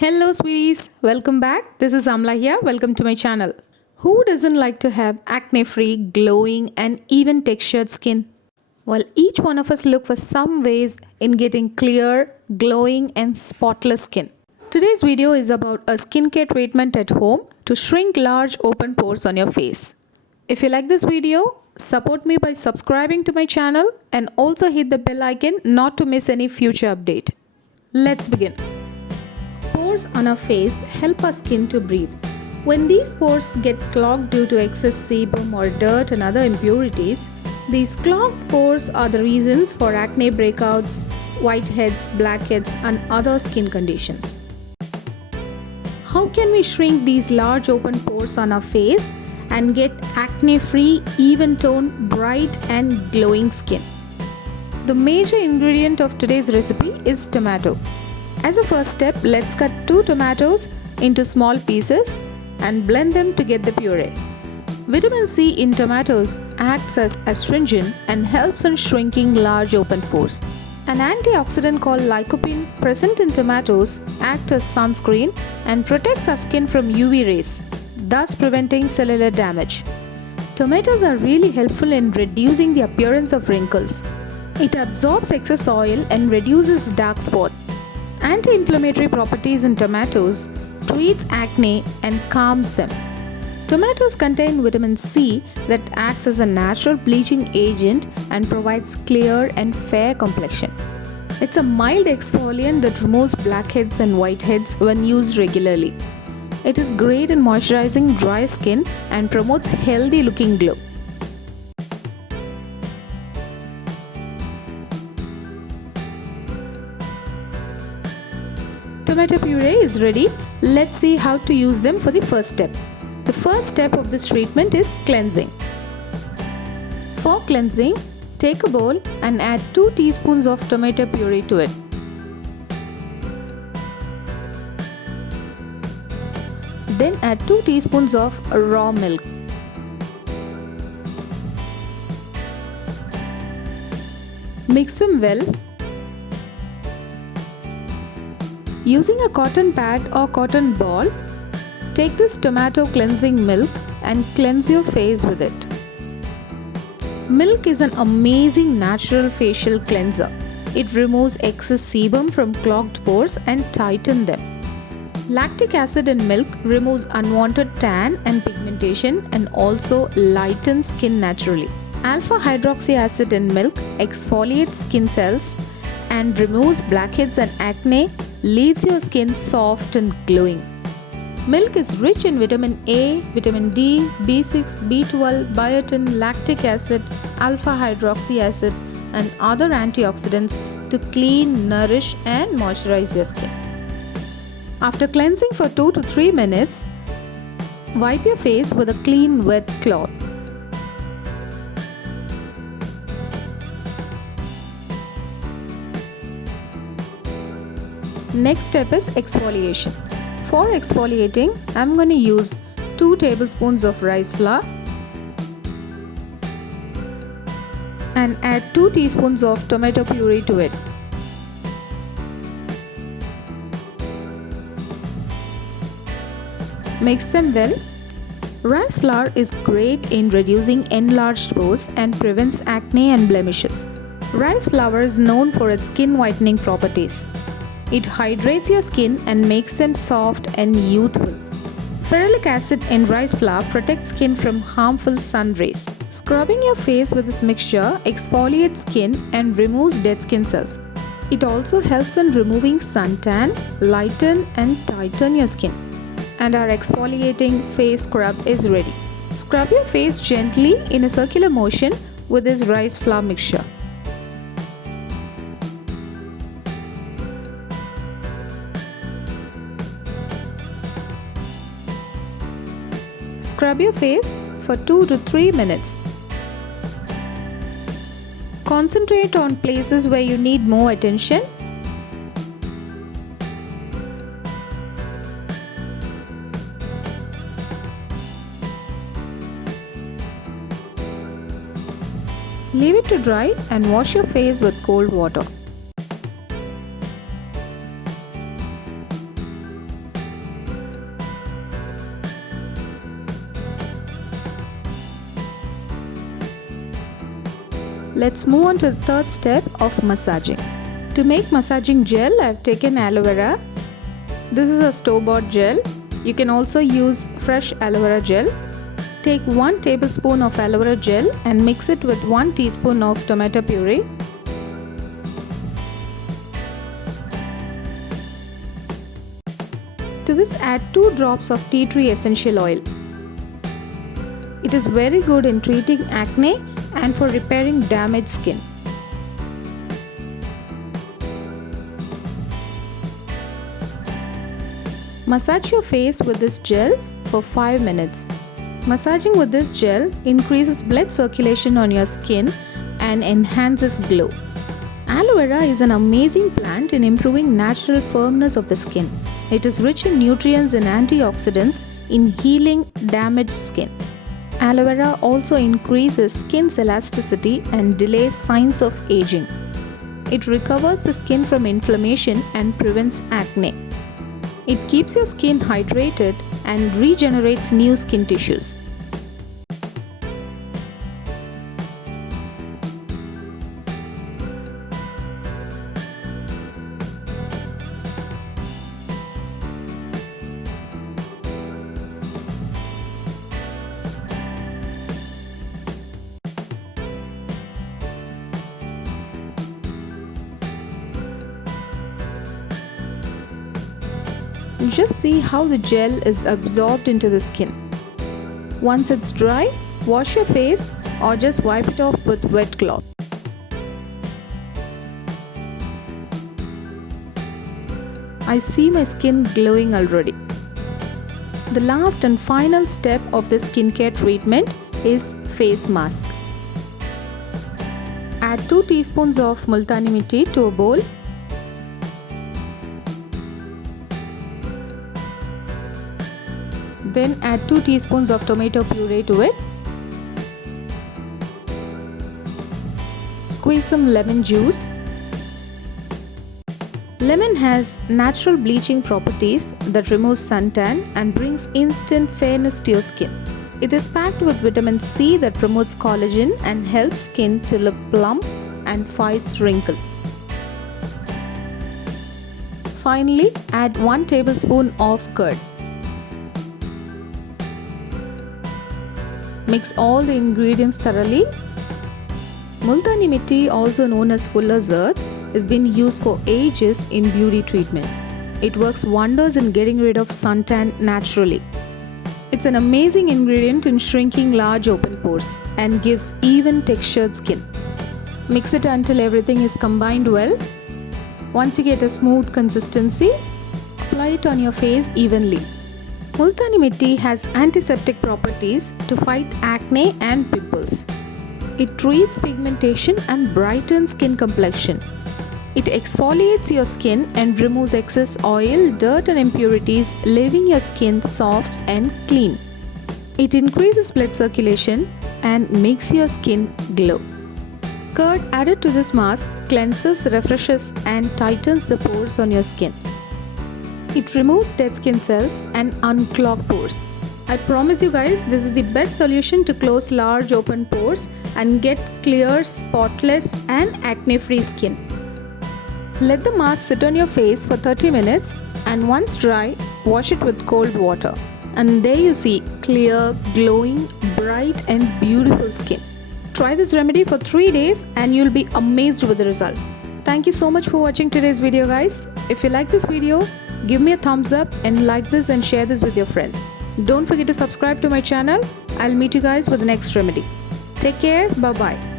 Hello, sweeties. Welcome back. This is Amla here. Welcome to my channel. Who doesn't like to have acne free, glowing, and even textured skin? Well, each one of us look for some ways in getting clear, glowing, and spotless skin. Today's video is about a skincare treatment at home to shrink large open pores on your face. If you like this video, support me by subscribing to my channel and also hit the bell icon not to miss any future update. Let's begin. Pores on our face help our skin to breathe. When these pores get clogged due to excess sebum or dirt and other impurities, these clogged pores are the reasons for acne breakouts, whiteheads, blackheads, and other skin conditions. How can we shrink these large open pores on our face and get acne-free, even-toned, bright, and glowing skin? The major ingredient of today's recipe is tomato. As a first step, let's cut 2 tomatoes into small pieces and blend them to get the puree. Vitamin C in tomatoes acts as astringent and helps in shrinking large open pores. An antioxidant called lycopene present in tomatoes acts as sunscreen and protects our skin from UV rays, thus preventing cellular damage. Tomatoes are really helpful in reducing the appearance of wrinkles. It absorbs excess oil and reduces dark spots. Anti-inflammatory properties in tomatoes treats acne and calms them. Tomatoes contain vitamin C that acts as a natural bleaching agent and provides clear and fair complexion. It's a mild exfoliant that removes blackheads and whiteheads when used regularly. It is great in moisturizing dry skin and promotes healthy looking glow. Tomato puree is ready. Let's see how to use them for the first step. The first step of this treatment is cleansing. For cleansing, take a bowl and add 2 teaspoons of tomato puree to it. Then add 2 teaspoons of raw milk. Mix them well. Using a cotton pad or cotton ball, take this tomato cleansing milk and cleanse your face with it. Milk is an amazing natural facial cleanser. It removes excess sebum from clogged pores and tightens them. Lactic acid in milk removes unwanted tan and pigmentation and also lightens skin naturally. Alpha hydroxy acid in milk exfoliates skin cells and removes blackheads and acne, leaves your skin soft and glowing. Milk is rich in vitamin A, vitamin D, B6, B12, biotin, lactic acid, alpha hydroxy acid, and other antioxidants to clean, nourish, and moisturize your skin. After cleansing for 2 to 3 minutes, wipe your face with a clean, wet cloth. Next step is exfoliation. For exfoliating, I'm going to use 2 tablespoons of rice flour and add 2 teaspoons of tomato puree to it. Mix them well. Rice flour is great in reducing enlarged pores and prevents acne and blemishes. Rice flour is known for its skin whitening properties. It hydrates your skin and makes them soft and youthful. Ferulic acid in rice flour protects skin from harmful sun rays. Scrubbing your face with this mixture exfoliates skin and removes dead skin cells. It also helps in removing suntan, lighten and tighten your skin. And our exfoliating face scrub is ready. Scrub your face gently in a circular motion with this rice flour mixture. Scrub your face for 2 to 3 minutes. Concentrate on places where you need more attention. Leave it to dry and wash your face with cold water. let's move on to the third step of massaging. To make massaging gel, I've taken aloe vera. This is a store-bought gel. You can also use fresh aloe vera gel. Take 1 tablespoon of aloe vera gel and mix it with 1 teaspoon of tomato puree. To this, add 2 drops of tea tree essential oil. It is very good in treating acne and for repairing damaged skin. Massage your face with this gel for 5 minutes. Massaging with this gel increases blood circulation on your skin and enhances glow. Aloe vera is an amazing plant in improving natural firmness of the skin. It is rich in nutrients and antioxidants in healing damaged skin. Aloe vera also increases skin's elasticity and delays signs of aging. It recovers the skin from inflammation and prevents acne. It keeps your skin hydrated and regenerates new skin tissues. Just see how the gel is absorbed into the skin. Once it's dry, wash your face or just wipe it off with wet cloth. I see my skin glowing already. The last and final step of the skincare treatment is face mask. Add 2 teaspoons of multani mitti to a bowl. Then add 2 teaspoons of tomato puree to it. Squeeze some lemon juice. Lemon has natural bleaching properties that removes suntan and brings instant fairness to your skin. It is packed with vitamin C that promotes collagen and helps skin to look plump and fights wrinkles. Finally, add 1 tablespoon of curd. Mix all the ingredients thoroughly. Multani mitti, also known as Fuller's Earth, has been used for ages in beauty treatment. It works wonders in getting rid of suntan naturally. It's an amazing ingredient in shrinking large open pores and gives even textured skin. Mix it until everything is combined well. Once you get a smooth consistency, apply it on your face evenly. Multani mitti has antiseptic properties to fight acne and pimples. It treats pigmentation and brightens skin complexion. It exfoliates your skin and removes excess oil, dirt and impurities, leaving your skin soft and clean. It increases blood circulation and makes your skin glow. Curd added to this mask cleanses, refreshes and tightens the pores on your skin. It removes dead skin cells and unclogs pores. I promise you guys, this is the best solution to close large open pores and get clear, spotless and acne-free skin. Let the mask sit on your face for 30 minutes and once dry, wash it with cold water. And there you see clear, glowing, bright and beautiful skin. Try this remedy for 3 days and you'll be amazed with the result. Thank you so much for watching today's video guys. If you like this video, give me a thumbs up and like this and share this with your friends. Don't forget to subscribe to my channel. I'll meet you guys with the next remedy. Take care. Bye-bye.